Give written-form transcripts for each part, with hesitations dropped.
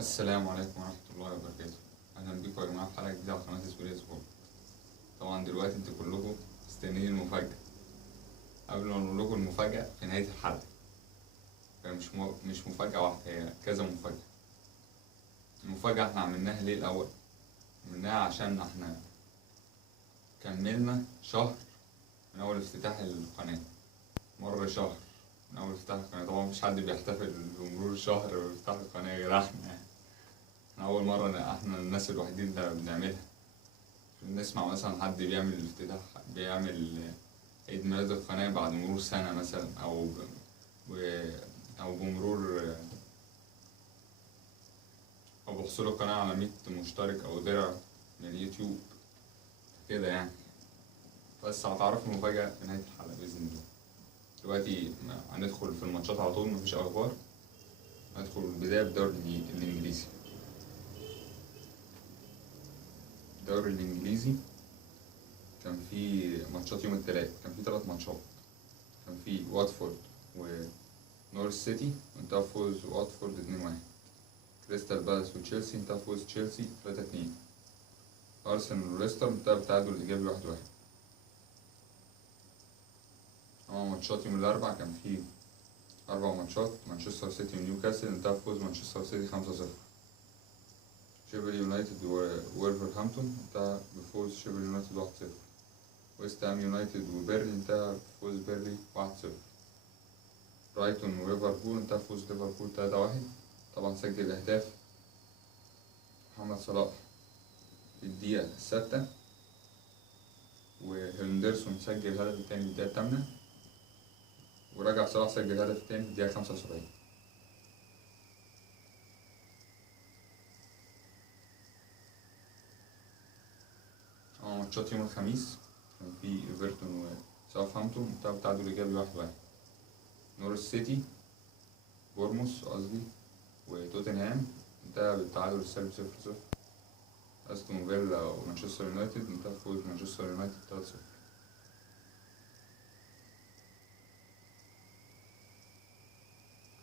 السلام عليكم ورحمة الله وبركاته. أهلا بكم يا جماعة في حلقة جديدة على قناة سبوري سبورت. طبعا دلوقتي انتوا كلكم مستنيين المفاجأة. قبل ما نقول لكم المفاجأة في نهاية الحلقة، هي مش مفاجأة واحدة، هي كذا مفاجأة. المفاجأة احنا عملناها ليه الأول؟ عملناها عشان احنا كملنا شهر من أول افتتاح القناة. مر شهر من أول افتتاح القناة. طبعا مفيش حد بيحتفل بمرور شهر بافتتاح القناة غير احنا أول مرة، احنا الناس الوحيدين اللي بنعملها. نسمع مثلا حد بيعمل افتتاح، بيعمل عيد ميلاد القناة بعد مرور سنة مثلا، أو بمرور، أو بحصول القناة على 100 مشترك أو درع من اليوتيوب كده يعني. بس هتعرفوا المفاجأة في نهاية الحلقة بإذن الله. دلوقتي هندخل في الماتشات على طول، مفيش أخبار. هندخل البداية بالدوري الإنجليزي. الدوري الإنجليزي كان في ماتشات يوم التلات، كان في 3 ماتشات. كان في واتفورد ونورث سيتي، وانتهى بفوز واتفورد 2-1. كريستال بالاس وتشيلسي، انتهى بفوز تشيلسي 3-2. أرسنال وليستر انتهى بتعادل إيجابي 1-1. أما ماتشات يوم الأربعاء كان في 4 ماتشات. مانشستر سيتي ونيوكاسل، انتهى بفوز مانشستر سيتي 5-0. شيفيلد يونايتد وولفرهامبتون، انتهى بفوز شيفيلد يونايتد 1-0. ويست هام يونايتد وبيرلي، انتهى بفوز بيرلي 1-0. برايتون وليفربول، انتهى بفوز ليفربول 3-1. طبعا سجل أهداف محمد صلاح في الدقيقة 6، وهندرسون سجل الهدف التاني في الدقيقة 8، ورجع صلاح سجل الهدف التاني في الدقيقة 75. ماتشات يوم الخميس كان في ايفرتون وساوثهامبتون، انتهى بتعادل إيجابي 1-1. نورث سيتي بورموس وتوتنهام، انتهى بالتعادل السلبي 0-0. أستون فيلا ومانشستر يونايتد، انتهى بفوز مانشستر يونايتد 3-0.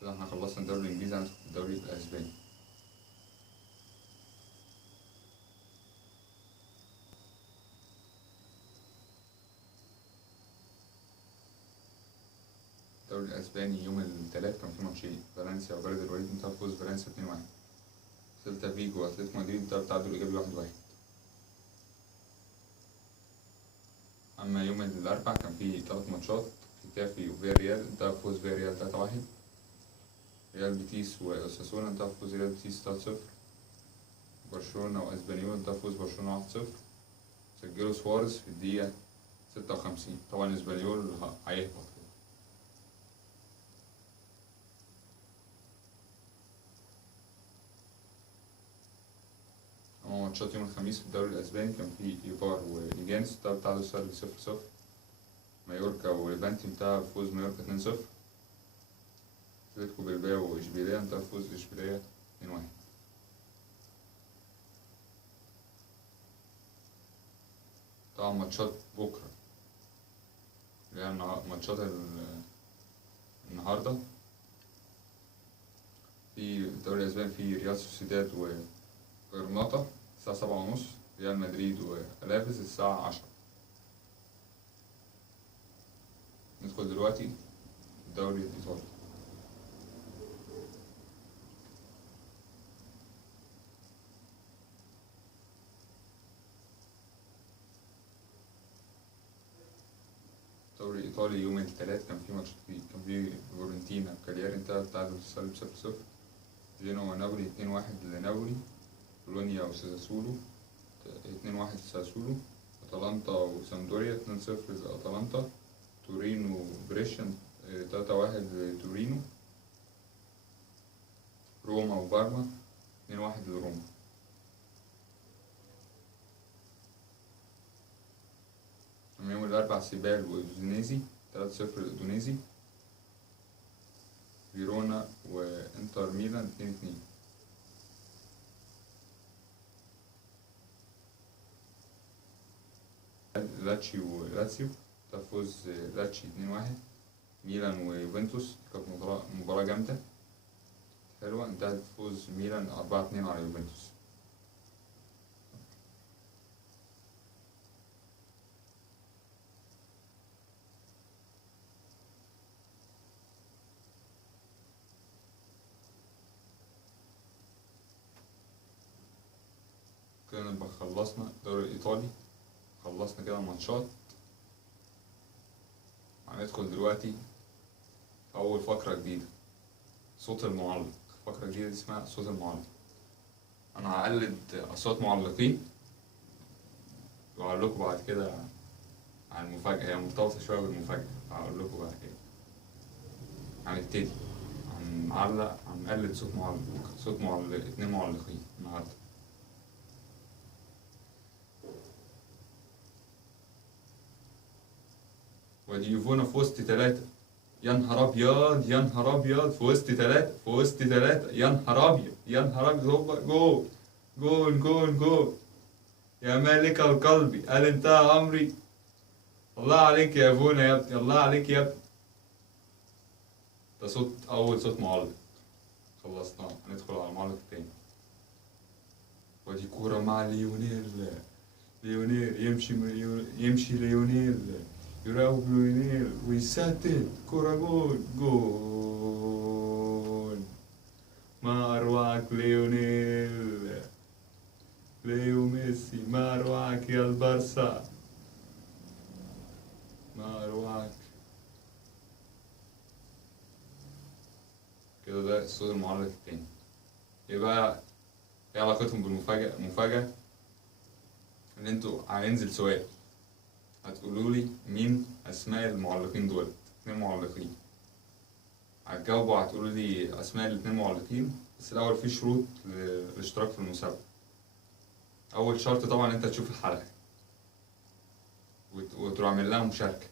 كده احنا خلصنا الدوري الإنجليزي، هندخل في الدوري الأسباني. الدوري الأسباني يوم الثلاث كان في ماتشين، فالنسيا وبلد الوليد، انتهى بفوز فالنسيا 2-1. سيلتا فيجو وأتلتيكو مدريد، انتهى بتعادل إيجابي 1-1. أما يوم الأربعاء كان في 3 ماتشات. ختافي وفياريال، انتهى بفوز فياريال 3-1. ريال بيتيس وأساسونا، انتهى بفوز ريال بيتيس 3-0. برشلونة وأسبانيول، انتهى بفوز برشلونة 1-0. سجلوا سواريز في الدقيقة 56. طبعا اسبانيول هيهبط. أما ماتشات يوم الخميس في الدوري الأسباني كان في إيبار وليجانس، انتهى بتعادل سلبي 0-0. مايوركا وليفانتي، انتهى بفوز مايوركا 2-0. أتلتيكو بلباو وإشبيلية، انتهى بفوز إشبيلية 2-1. طبعا ماتشات بكرة اللي هي ماتشات النهاردة في الدوري الأسباني، في ريال سوسيداد وغرناطة الساعة 7:30. ريال مدريد وألافيز الساعة 10. ندخل دلوقتي الدوري الإيطالي. الدوري الإيطالي يوم الثلاث كان في ماتش، كان في فيورنتينا وكالياري، انتهى بتعادل سالب 0-0. جينوا ونابولي 2-1 لنابولي. بولونيا وساسولو 2-1 لساسولو. أتلانتا وسامدوريا 2-0 لأتلانتا. تورينو وبريشن 3-1 لتورينو. روما وبارما 2-1 لروما. أما يوم الأربعاء سيبال وإودينيزي 3-0 لإودينيزي. فيرونا وإنتر ميلان 2-2. لاتشي ولاتسيو، تفوز لاتشي 2-1. ميلان ويوفنتوس كانت مباراة جامدة، حلوة، انتهت بفوز ميلان 4-2 على يوفنتوس. كده نبقى خلصنا الدوري الإيطالي، خلصنا كده الماتشات. هندخل دلوقتي في أول فقرة جديدة، صوت المعلق. فقرة جديدة اسمها صوت المعلق. أنا هقلد أصوات معلقين وأقول لكم بعد كده عن المفاجأة، هي مرتبطة شوية بالمفاجأة، هقول لكم بعد كده. هنبتدي هنقلد صوت معلق، صوت معلق، 2 معلقين النهاردة. وادي يوفونا في وسط 3، يا نهار ابيض يا نهار ابيض، في وسط 3 في وسط 3، يا نهار ابيض يا نهار ابيض، هوبا جول جول جول جول يا مالك القلب، قال انتهى امري. الله عليك يا يوفونا يا ابني، الله عليك يا ابني. ده صوت اول صوت معلق، خلصناه. هندخل على المعلق التاني. ودي كورة مع ليونيل، ليونيل يمشي ليونيل، يراوغ ليونيل ويسدد كورة جول جول. ما أروعك ليونيل، ليو ميسي، ما أروعك يا البارسا، ما أروعك. كده ده الصوت المعلق التاني. يبقى ايه علاقتهم بالمفاجأة؟ المفاجأة ان انتوا هينزل سؤال، هتقولوا لي مين اسماء المعلقين دول، 2 معلقين. هتجاوبوا، هتقولوا لي اسماء ال2 معلقين. بس الاول في شروط للاشتراك في المسابقة. اول شرط طبعا انت تشوف الحلقة وتروح عامل لها مشاركة،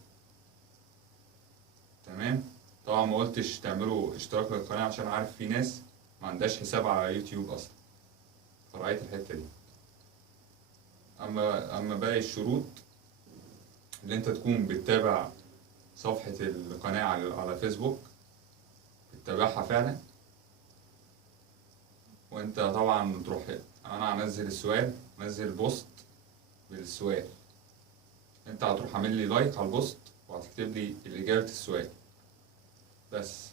تمام. طبعا ما قلتش تعملوا اشتراك للقناة عشان عارف في ناس ما عندهاش حساب على يوتيوب اصلا، فرعيت الحتة دي. اما باقي الشروط، اللي انت تكون بتتابع صفحة القناة على فيسبوك، بتتابعها فعلا. وانت طبعا تروح، انا هنزل السؤال، انزل بوست بالسؤال، انت هتروح عامل لي لايك على البوست وهتكتب لي الاجابة السؤال بس،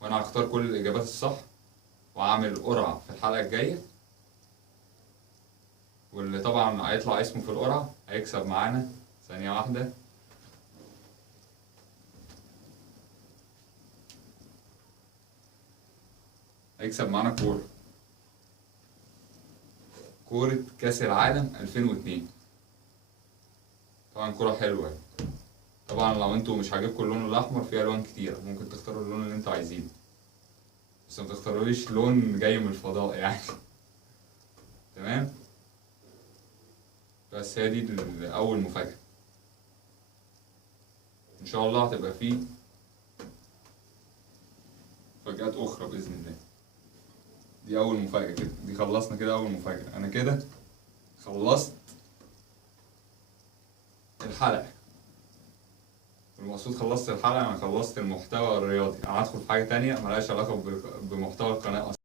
وانا هختار كل الاجابات الصح وهعمل قرعة في الحلقة الجاية. واللي طبعا هيطلع اسمه في القرعة هيكسب معانا. ثانية واحدة، هيكسب معانا كورة كأس العالم 2002. طبعا كورة حلوة. طبعا لو انتوا مش عاجبكم اللون الأحمر، في ألوان كتيرة، ممكن تختاروا اللون اللي انتوا عايزينه، بس ما تختاروليش لون جاي من الفضاء يعني. تمام. بس هي دي أول مفاجأة. إن شاء الله هتبقى فيه مفاجآت أخرى بإذن الله. دي أول مفاجأة كده، دي خلصنا كده أول مفاجأة. أنا كده خلصت الحلقة، المقصود خلصت الحلقة، أنا خلصت المحتوى الرياضي. أنا هدخل في حاجة تانية ملهاش علاقة بمحتوى القناة أصلا.